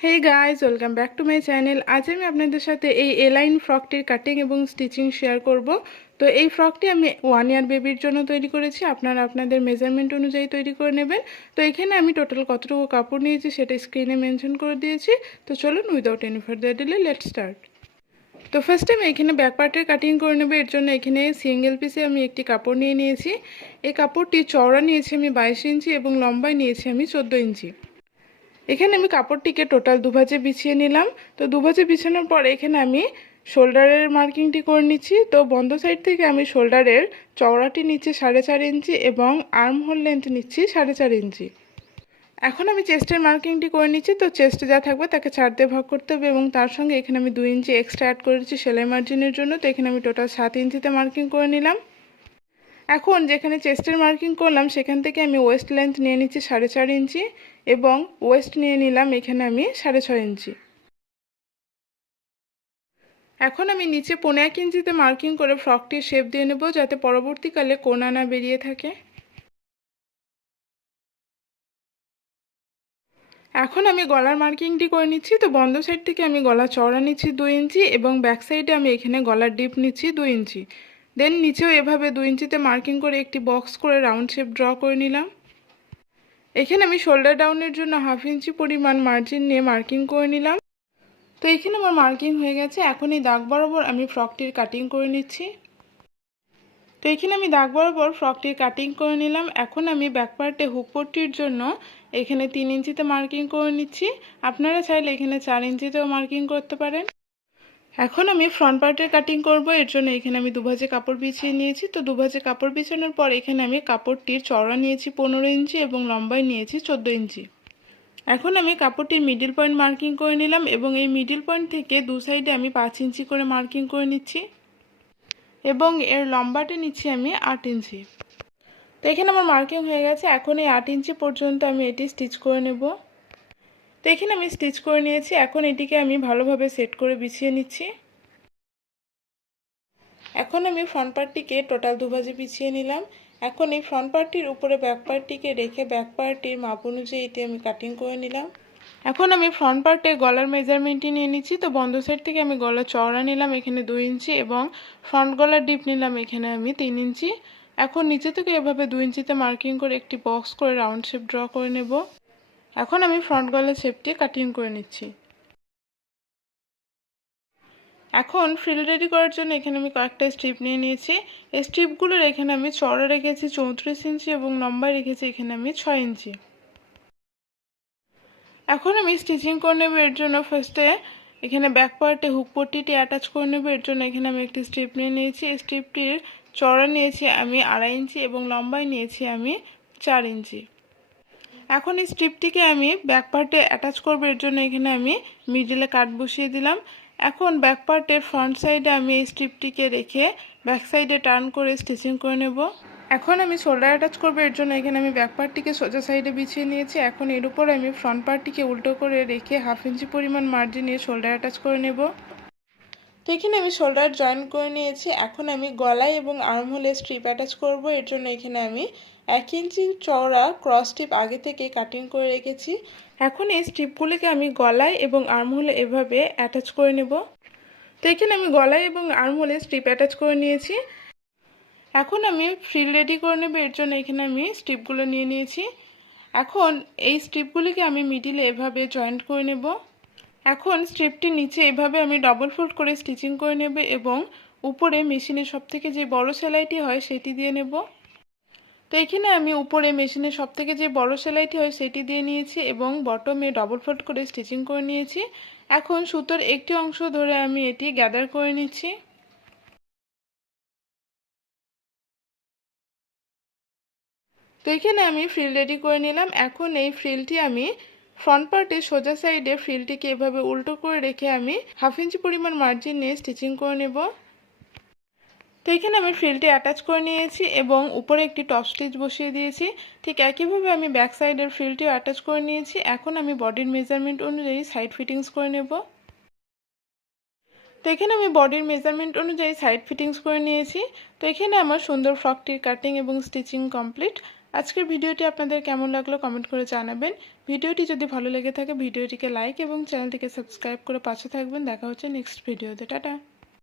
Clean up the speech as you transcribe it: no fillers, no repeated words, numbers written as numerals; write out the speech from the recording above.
Hey guys welcome back to my channel. आज আমি আপনাদের সাথে এই এলাইন ফ্রকটির কাটিং এবং স্টিচিং শেয়ার করব। তো এই ফ্রকটি আমি 1 ইয়ার বেবির জন্য তৈরি করেছি। আপনারা আপনাদের মেজারমেন্ট অনুযায়ী তৈরি করে নেবেন। তো এখানে আমি টোটাল কতটুকু কাপড় নিয়েছি সেটা স্ক্রিনে মেনশন করে দিয়েছি। তো চলুন without any further delay let's start. তো ফার্স্টে আমি এখানে ব্যাক পার্টের কাটিং করে নেব। এর জন্য এখানে সিঙ্গেল পিসে আমি একটি কাপড় নিয়ে নিয়েছি। এই কাপড়টি চওড়া নিয়েছি আমি 22 ইঞ্চি এবং লম্বায় নিয়েছি আমি 14 ইঞ্চি। এখানে আমি কাপড়টিকে টোটাল দুভাজে বিছিয়ে নিলাম। তো দুভাজে বিছানোর পরে এখানে আমি শোল্ডারের মার্কিংটি করে নিচ্ছি। তো বন্ধ সাইড থেকে আমি শোল্ডারের চওড়াটি নিচ্ছি 4.5 ইঞ্চি এবং আর্ম হোল লেন্থ নিচ্ছি 4.5 ইঞ্চি। এখন আমি চেস্টের মার্কিংটি করে নিচ্ছি। তো চেস্টে যা থাকবে তাকে 4 দিয়ে ভাগ করতে হবে এবং তার সঙ্গে এখানে আমি 2 ইঞ্চি এক্সট্রা অ্যাড করেছি সেলাই মার্জিনের জন্য। তো এখানে আমি টোটাল 7 ইঞ্চিতে মার্কিং করে নিলাম। এখন যেখানে চেস্টের মার্কিং করলাম সেখান থেকে আমি ওয়েস্ট লেন্থ নিয়ে নিচ্ছি 4.5 ইঞ্চি এবং ওয়েস্ট নিয়ে নিলাম এখানে আমি 6.5 ইঞ্চি। এখন আমি নিচে 1.5 ইঞ্চিতে মার্কিং করে ফ্রকটির শেপ দিয়ে নেব যাতে পরবর্তীকালে কোনা না বেরিয়ে থাকে। এখন আমি গলার মার্কিংটি করে নিচ্ছি। তো বন্ধ সাইড থেকে আমি গলা চওড়া নিচ্ছি 2 ইঞ্চি এবং ব্যাক সাইডে আমি এখানে গলার ডিপ নিচ্ছি 2 ইঞ্চি। দেন নিচেও এভাবে 2 ইঞ্চিতে মার্কিং করে একটি বক্স করে রাউন্ড শেপ ড্র করে নিলাম। এখানে আমি শোল্ডার ডাউনের জন্য 1/2 ইঞ্চি পরিমাণ মার্জিন নিয়ে মার্কিং করে নিলাম। তো এখানে আমার মার্কিং হয়ে গেছে। এখন এই দাগ বরাবর আমি ফ্রকটির কাটিং করে নিচ্ছি। তো এখানে আমি দাগ বরাবর ফ্রকটির কাটিং করে নিলাম। এখন আমি ব্যাক পার্টে হুক পট্টির জন্য এখানে 3 ইঞ্চিতে মার্কিং করে নিচ্ছি। আপনারা চাইলে এখানে 4 ইঞ্চিতেও মার্কিং করতে পারেন। এখন আমি ফ্রন্ট পার্টের কাটিং করব। এর জন্য এখানে আমি দুভাজে কাপড় বিছিয়ে নিয়েছি। তো দুভাজে কাপড় বিছানোর পর এখানে আমি কাপড়টির চওড়া নিয়েছি 15 ইঞ্চি এবং লম্বায় নিয়েছি 14 ইঞ্চি। এখন আমি কাপড়টির মিডল পয়েন্ট মার্কিং করে নিলাম এবং এই মিডল পয়েন্ট থেকে দু সাইডে আমি 5 ইঞ্চি করে মার্কিং করে নিচ্ছি এবং এর লম্বাটি নিচ্ছি আমি 8 ইঞ্চি। তো এখানে আমার মার্কিং হয়ে গেছে। এখন এই 8 ইঞ্চি পর্যন্ত আমি এটি স্টিচ করে নেব। তো এখানে আমি স্টিচ করে নিয়েছি। এখন এটিকে আমি ভালোভাবে সেট করে বিছিয়ে নিচ্ছি। এখন আমি ফ্রন্ট পার্টটিকে টোটাল দুভাজে বিছিয়ে নিলাম। এখন এই ফ্রন্ট পার্টটির উপরে ব্যাক পার্টটিকে রেখে ব্যাক পার্টটির মাপ অনুযায়ী এটি আমি কাটিং করে নিলাম। এখন আমি ফ্রন্ট পার্টে গলার মেজারমেন্টটি নিয়ে নিচ্ছি। তো বন্ধ সাইড থেকে আমি গলা চওড়া নিলাম এখানে 2 ইঞ্চি এবং ফ্রন্ট গলার ডিপ নিলাম এখানে আমি 3 ইঞ্চি। এখন নিচে থেকে এভাবে 2 ইঞ্চিতে মার্কিং করে একটি বক্স করে রাউন্ড শেপ ড্র করে নেব। এখন আমি ফ্রন্ট গলার শেপটি কাটিং করে নিচ্ছি। এখন ফ্রিল রেডি করার জন্য এখানে আমি কয়েকটা স্ট্রিপ নিয়ে নিয়েছি। এই স্ট্রিপগুলোর এখানে আমি চওড়া রেখেছি 34 ইঞ্চি এবং লম্বায় রেখেছি এখানে আমি 6 ইঞ্চি। এখন আমি স্টিচিং করে নেব। এর জন্য ফার্স্টে এখানে ব্যাক পার্টে হুক পট্টিটি অ্যাটাচ করে নেব। এর জন্য এখানে আমি একটি স্ট্রিপ নিয়ে নিয়েছি। এই স্ট্রিপটির চওড়া নিয়েছি আমি 2.5 ইঞ্চি এবং লম্বায় নিয়েছি আমি 4 ইঞ্চি। এখন এই স্ট্রিপটিকে আমি ব্যাক পার্টে অ্যাটাচ করব। এর জন্য এখানে আমি মিডলে কাট বসিয়ে দিলাম। এখন ব্যাক পার্টের ফ্রন্ট সাইডে আমি এই স্ট্রিপটিকে রেখে ব্যাক সাইডে টার্ন করে স্টিচিং করে নেব। এখন আমি শোল্ডার অ্যাটাচ করবো। এর জন্য এখানে আমি ব্যাক পার্টটিকে সোজা সাইডে বিছিয়ে নিয়েছি। এখন এর উপর আমি ফ্রন্ট পার্টটিকে উল্টো করে রেখে 1/2 ইঞ্চি পরিমাণ মার্জিন নিয়ে শোল্ডার অ্যাটাচ করে নেব। তো এখানে আমি শোল্ডার জয়েন করে নিয়েছি। এখন আমি গলায় এবং আর্ম হোলে স্ট্রিপ অ্যাটাচ করব। এর জন্য এখানে আমি 1 ইঞ্চি চওড়া ক্রস স্ট্রিপ আগে থেকে কাটিং করে রেখেছি। এখন এই স্ট্রিপগুলিকে আমি গলায় এবং আর্ম হোলে এভাবে অ্যাটাচ করে নেব। তো এখানে আমি গলায় এবং আর্ম হোলে স্ট্রিপ অ্যাটাচ করে নিয়েছি। এখন আমি ফ্রিল রেডি করে নেব। এর জন্য এখানে আমি স্ট্রিপগুলো নিয়ে নিয়েছি। এখন এই স্ট্রিপগুলিকে আমি মিডিলে এভাবে জয়েন্ট করে নেব। এখন স্ট্রিপটির নিচে এভাবে আমি ডবল ফোল্ড করে স্টিচিং করে নেব এবং উপরে মেশিনের সবথেকে যে বড় সেলাইটি হয় সেটি দিয়ে নেব। তো এখানে আমি উপরে মেশিনের সবথেকে যে বড় সেলাইটি হয় সেটি দিয়ে নিয়েছি এবং বটমে ডবল ফোল্ড করে স্টিচিং করে নিয়েছি। এখন সুতোর একটি অংশ ধরে আমি এটি গ্যাদার করে নিচ্ছি। তো এখানে আমি ফ্রিল রেডি করে নিলাম। এখন এই ফ্রিলটি আমি ফ্রন্ট পার্টের সোজা সাইডে ফ্রিলটিকে এভাবে উল্টো করে রেখে আমি 1/2 ইঞ্চি পরিমাণ মার্জিন নিয়ে স্টিচিং করে নেব। তো এখানে আমি ফ্রিলটি অ্যাটাচ করে নিয়েছি এবং উপরে একটি টপ স্টিচ বসিয়ে দিয়েছি। ঠিক একইভাবে আমি ব্যাক সাইডের ফ্রিলটিও অ্যাটাচ করে নিয়েছি। এখন আমি বডির মেজারমেন্ট অনুযায়ী সাইড ফিটিংস করে নেব। তো এখানে আমি বডির মেজারমেন্ট অনুযায়ী সাইড ফিটিংস করে নিয়েছি। তো এখানে আমার সুন্দর ফ্রকটির কাটিং এবং স্টিচিং কমপ্লিট। আজকের ভিডিওটি আপনাদের কেমন লাগলো কমেন্ট করে জানাবেন। ভিডিওটি যদি ভালো লেগে থাকে ভিডিওটিকে লাইক এবং চ্যানেলটিকে সাবস্ক্রাইব করে পাশে থাকবেন। দেখা হচ্ছে নেক্সট ভিডিওতে। টাটা।